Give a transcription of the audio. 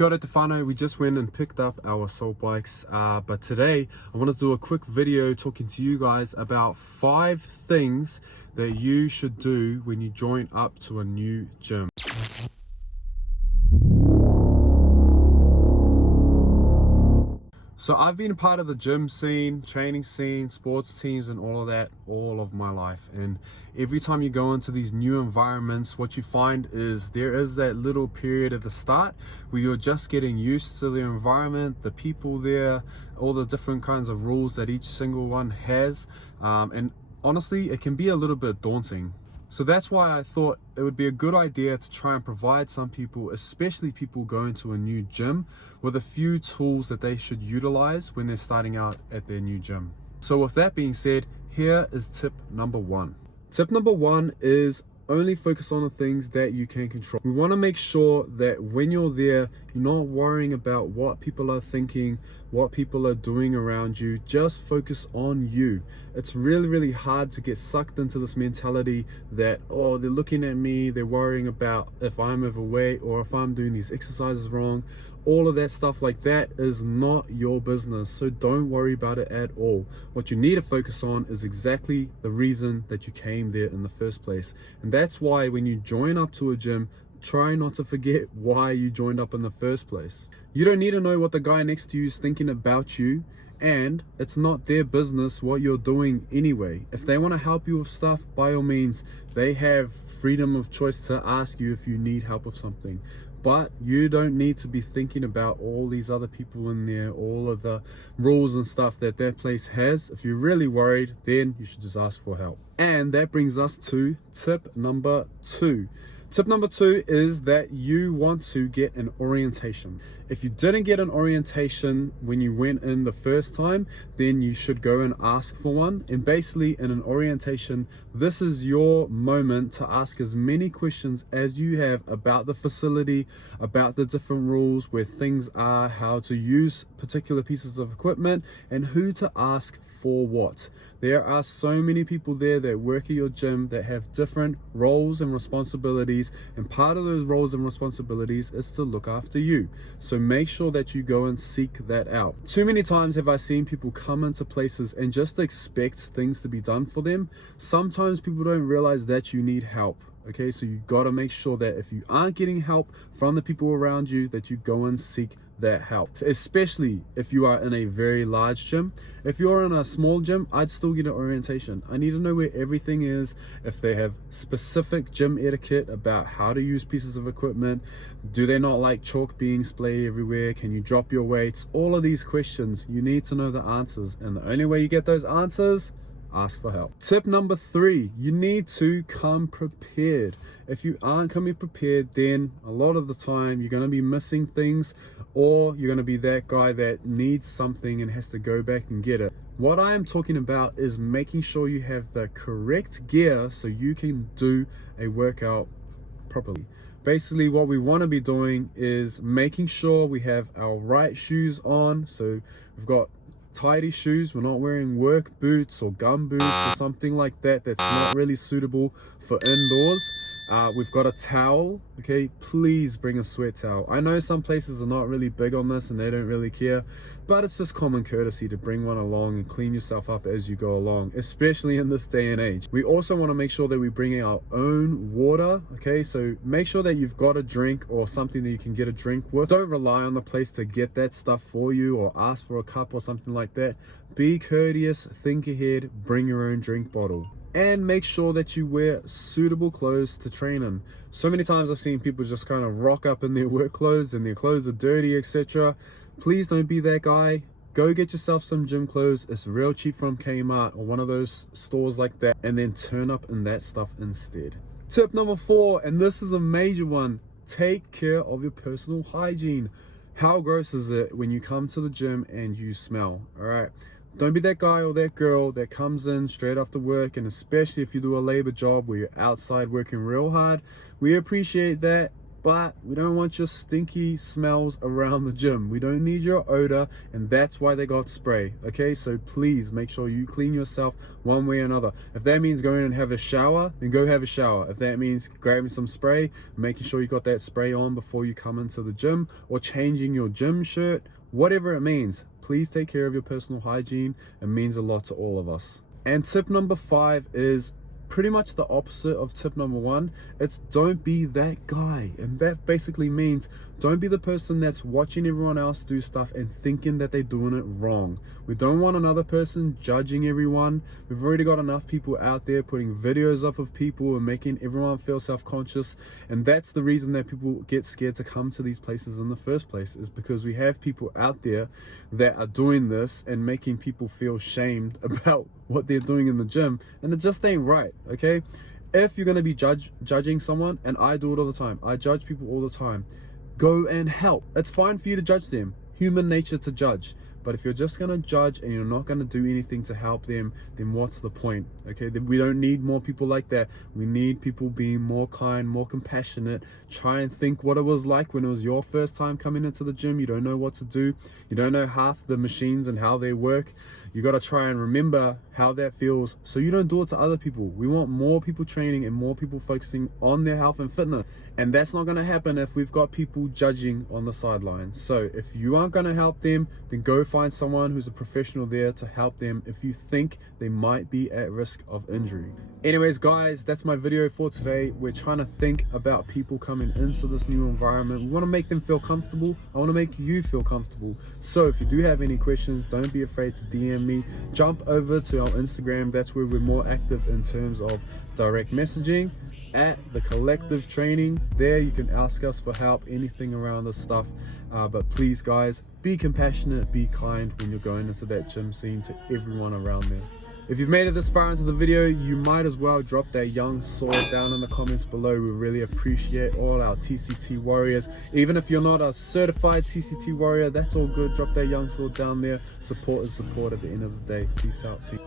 Kia ora te whānau, we just went and picked up our assault bikes, but today I want to do a quick video talking to you guys about 5 things that you should do when you join up to a new gym. So I've been a part of the gym scene, training scene, sports teams and all of that all of my life, and every time you go into these new environments, what you find is there is that little period at the start where you're just getting used to the environment, the people there, all the different kinds of rules that each single one has, and honestly it can be a little bit daunting. So that's why I thought it would be a good idea to try and provide some people, especially people going to a new gym, with a few tools that they should utilize when they're starting out at their new gym. So with that being said, here is tip number 1. Tip number 1 is only focus on the things that you can control. We want to make sure that when you're there, you're not worrying about what people are thinking, what people are doing around you. Just focus on you. It's really hard to get sucked into this mentality that, oh, they're looking at me, they're worrying about if I'm overweight or if I'm doing these exercises wrong. All of that stuff like that is not your business, so don't worry about it at all. What you need to focus on is exactly the reason that you came there in the first place. And that's why when you join up to a gym, try not to forget why you joined up in the first place. You don't need to know what the guy next to you is thinking about you, and it's not their business what you're doing anyway. If they want to help you with stuff, by all means, they have freedom of choice to ask you if you need help with something. But you don't need to be thinking about all these other people in there, all of the rules and stuff that that place has. If you're really worried, then you should just ask for help. And that brings us to tip number 2. Tip number 2 is that you want to get an orientation. If you didn't get an orientation when you went in the first time, then you should go and ask for one. And basically in an orientation, this is your moment to ask as many questions as you have about the facility, about the different rules, where things are, how to use particular pieces of equipment, and who to ask for what. There are so many people there that work at your gym that have different roles and responsibilities, and part of those roles and responsibilities is to look after you. So make sure that you go and seek that out. Too many times have I seen people come into places and just expect things to be done for them. Sometimes people don't realize that you need help. Okay, so you got to make sure that if you aren't getting help from the people around you, that you go and seek that help, especially if you are in a very large gym. If you're in a small gym, I'd still get an orientation. I need to know where everything is, if they have specific gym etiquette about how to use pieces of equipment. Do they not like chalk being splayed everywhere? Can you drop your weights? All of these questions, you need to know the answers, and the only way you get those answers, ask for help. Tip number 3, you need to come prepared. If you aren't coming prepared, then a lot of the time you're going to be missing things, or you're going to be that guy that needs something and has to go back and get it. What I am talking about is making sure you have the correct gear so you can do a workout properly. Basically what we want to be doing is making sure we have our right shoes on. So we've got tidy shoes, we're not wearing work boots or gum boots or something like that that's not really suitable for indoors. We've got a towel. Okay, please bring a sweat towel. I know some places are not really big on this and they don't really care, but it's just common courtesy to bring one along and clean yourself up as you go along, especially in this day and age. We also want to make sure that we bring our own water. Okay, so make sure that you've got a drink or something that you can get a drink with. Don't rely on the place to get that stuff for you or ask for a cup or something like that. Be courteous, think ahead, bring your own drink bottle. And make sure that you wear suitable clothes to train in. So many times I've seen people just kind of rock up in their work clothes and their clothes are dirty, etc. Please don't be that guy. Go get yourself some gym clothes. It's real cheap from Kmart or one of those stores like that, and then turn up in that stuff instead. Tip number 4, and this is a major one, take care of your personal hygiene. How gross is it when you come to the gym and you smell? All right, don't be that guy or that girl that comes in straight after work, and especially if you do a labor job where you're outside working real hard. We appreciate that, but we don't want your stinky smells around the gym. We don't need your odor, and that's why they got spray. Okay, so please make sure you clean yourself one way or another. If that means going and have a shower, then go have a shower. If that means grabbing some spray, making sure you got that spray on before you come into the gym, or changing your gym shirt, whatever it means, please take care of your personal hygiene. It means a lot to all of us. And tip number 5 is pretty much the opposite of tip number 1. It's don't be that guy. And that basically means don't be the person that's watching everyone else do stuff and thinking that they're doing it wrong. We don't want another person judging everyone. We've already got enough people out there putting videos up of people and making everyone feel self-conscious, and that's the reason that people get scared to come to these places in the first place, is because we have people out there that are doing this and making people feel shamed about what they're doing in the gym, and it just ain't right. Okay, if you're going to be judging someone, and I do it all the time, I judge people all the time, go and help. It's fine for you to judge them, human nature to judge. But if you're just going to judge and you're not going to do anything to help them, then what's the point? Okay, we don't need more people like that. We need people being more kind, more compassionate. Try and think what it was like when it was your first time coming into the gym. You don't know what to do. You don't know half the machines and how they work. You got to try and remember how that feels so you don't do it to other people. We want more people training and more people focusing on their health and fitness. And that's not going to happen if we've got people judging on the sidelines. So if you aren't going to help them, then go find someone who's a professional there to help them if you think they might be at risk of injury. Anyways, guys, that's my video for today. We're trying to think about people coming into this new environment. We want to make them feel comfortable. I want to make you feel comfortable. So if you do have any questions, don't be afraid to DM me. Jump over to our Instagram. That's where we're more active in terms of direct messaging at The Collective Training. There you can ask us for help, anything around this stuff. But please, guys, be compassionate, be kind when you're going into that gym scene to everyone around there. If you've made it this far into the video, you might as well drop that young sword down in the comments below. We really appreciate all our TCT warriors. Even if you're not a certified TCT warrior, that's all good. Drop that young sword down there. Support is support at the end of the day. Peace out, team.